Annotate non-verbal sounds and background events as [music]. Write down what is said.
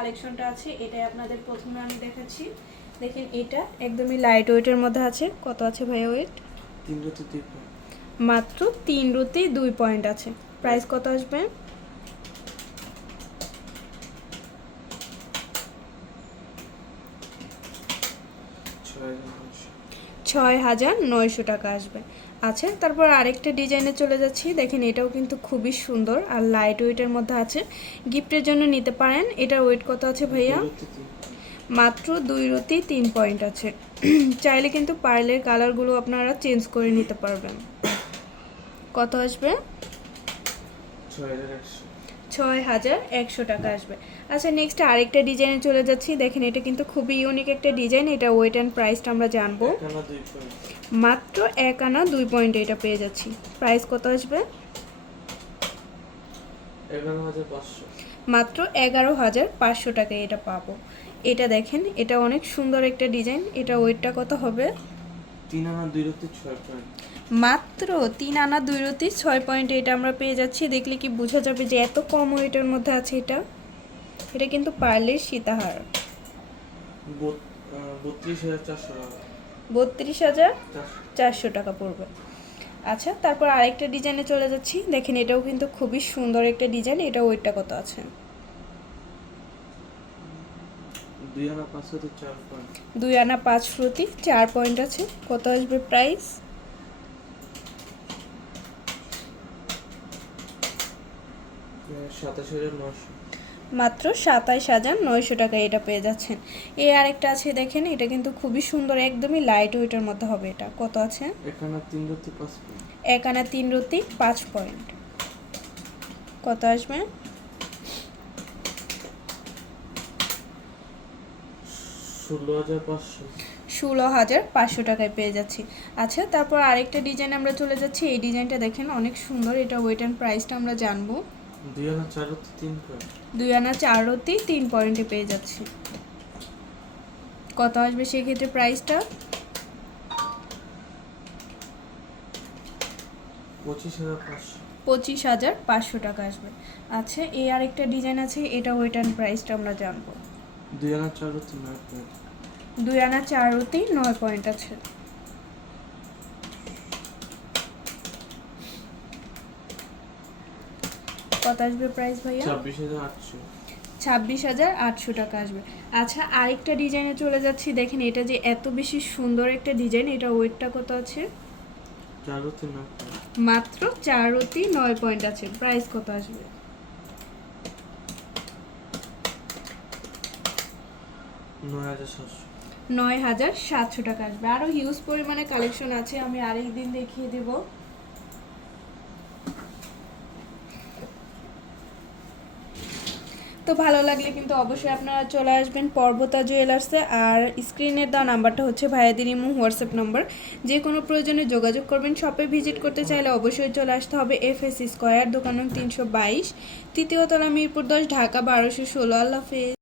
কালেকশনটা আছে এটাই আপনাদের প্রথমে আমি দেখাচ্ছি। দেখেন এটা একদমই লাইট ওয়েটের মধ্যে আছে। কত আছে ভাই ওয়েট তিন রুটি দুই পয়েন্ট মাত্র তিন রুতি দুই পয়েন্ট আছে। প্রাইস কত আসবে? ছয় হাজার নয়শো। ছয় হাজার নয়শো টাকা আসবে। আচ্ছা তারপর আরেকটা ডিজাইনে চলে যাচ্ছি। দেখেন এটাও কিন্তু খুবই সুন্দর আর লাইট ওয়েটের মধ্যে আছে। গিফটের জন্য নিতে পারেন। এটার ওয়েট কত আছে ভাইয়া? মাত্র দুই রতি তিন পয়েন্ট আছে। [clears throat] চাইলে কিন্তু পার্লের কালারগুলো আপনারা চেঞ্জ করে নিতে পারবেন। কত আসবে? ছয় হাজার একশো। ছয় হাজার একশো টাকা আসবে। আচ্ছা নেক্সট আরেকটা ডিজাইনে চলে যাচ্ছি। দেখেন এটা কিন্তু খুবই ইউনিক একটা ডিজাইন এটা ওয়েট অ্যান্ড প্রাইসটা আমরা জানব। মাত্র এক আনা দুই পয়েন্টে এটা পেয়ে যাচ্ছি। প্রাইস কত আসবে? মাত্র এগারো হাজার পাঁচশো টাকায় এটা পাবো। এটা দেখেন এটা অনেক সুন্দর একটা ডিজাইন এটা ওয়েটটা কত হবে? তিন আনা দুই ছয় পয়েন্ট মাত্র তিন আনা দুই রতি ছয় পয়েন্টে এটা আমরা পেয়ে যাচ্ছি। দেখলে কি বোঝা যাবে যে এত কম ওয়েটের মধ্যে আছে এটা? এটা কিন্তু পার্লের সীতাহার। বত্রিশ হাজার চারশো টাকা। পড়বে। আচ্ছা তারপর আরেকটা ডিজাইনে চলে যাচ্ছি। দেখেন এটাও কিন্তু খুবই সুন্দর একটা ডিজাইন। এটা ওয়েটটা কত আছে? দুই আনা পাঁচ হাজার চার পয়েন্ট দুই আনা পাঁচ প্রতি চার পয়েন্ট আছে। কত আসবে প্রাইস সাতাশ হাজার নশো মাত্র সাতাইশ হাজার নয়শো টাকা এটা পেয়ে যাচ্ছেন। এই আরেকটা আছে দেখেন এটা কিন্তু খুবই সুন্দর একদমই লাইট ওয়েটের মধ্যে হবে এটা। কত আছে? একানা তিন পাঁচ পয়েন্ট এক আনা তিন রতি পাঁচ পয়েন্ট কত আসবে? ষোলো হাজার পাঁচশো। ষোলো হাজার পাঁচশো টাকায় পেয়ে যাচ্ছি। আচ্ছা তারপর আরেকটা ডিজাইন আমরা চলে যাচ্ছি। এই ডিজাইনটা দেখেন অনেক সুন্দর। এটা ওয়েট অ্যান্ড প্রাইসটা আমরা জানব। দুই আনা চার তিন পয়েন্ট দুই আনা চার রতি তিন পয়েন্টে পেয়ে যাচ্ছি। কত আসবে সেক্ষেত্রে প্রাইসটা পঁচিশ হাজার পাঁচশো। টাকা আসবে। আচ্ছা এই আরেকটা ডিজাইন আছে এটা ওয়েট অ্যান্ড প্রাইসটা আমরা জানব। দুই আনা চার নয় পয়েন্ট দুই আনা চার নয় পয়েন্ট আছে। কত আসবে প্রাইস ভাইয়া? ছাব্বিশ হাজার আটশো। ছাব্বিশ হাজার আটশো টাকা আসবে। আচ্ছা আরেকটা ডিজাইনে চলে যাচ্ছি। দেখেন এটা যে এত বেশি সুন্দর একটা ডিজাইন এটা ওয়েটটা কত আছে? মাত্র চার অতি নয় পয়েন্ট আছে। প্রাইস কত আসবে? নয় হাজার সাতশো। টাকা আসবে। আরও হিউজ পরিমাণে কালেকশন আছে আমি আরেক দিন দেখিয়ে দেব। তো ভালো লাগলে কিন্তু অবশ্যই আপনারা চলে আসবেন পর্বতা জুয়েলার্সে আর স্ক্রিনের দেওয়া নাম্বারটা হচ্ছে ভাইয়াদের ইমু হোয়াটসঅ্যাপ নাম্বার যে কোনো প্রয়োজনে যোগাযোগ করবেন শপে ভিজিট করতে চাইলে অবশ্যই চলে আসতে হবে এফ এস স্কোয়ার দোকান তিনশো বাইশ, তৃতীয় তলা মিরপুর দশ, ঢাকা বারোশো ষোলো। আল্লাহ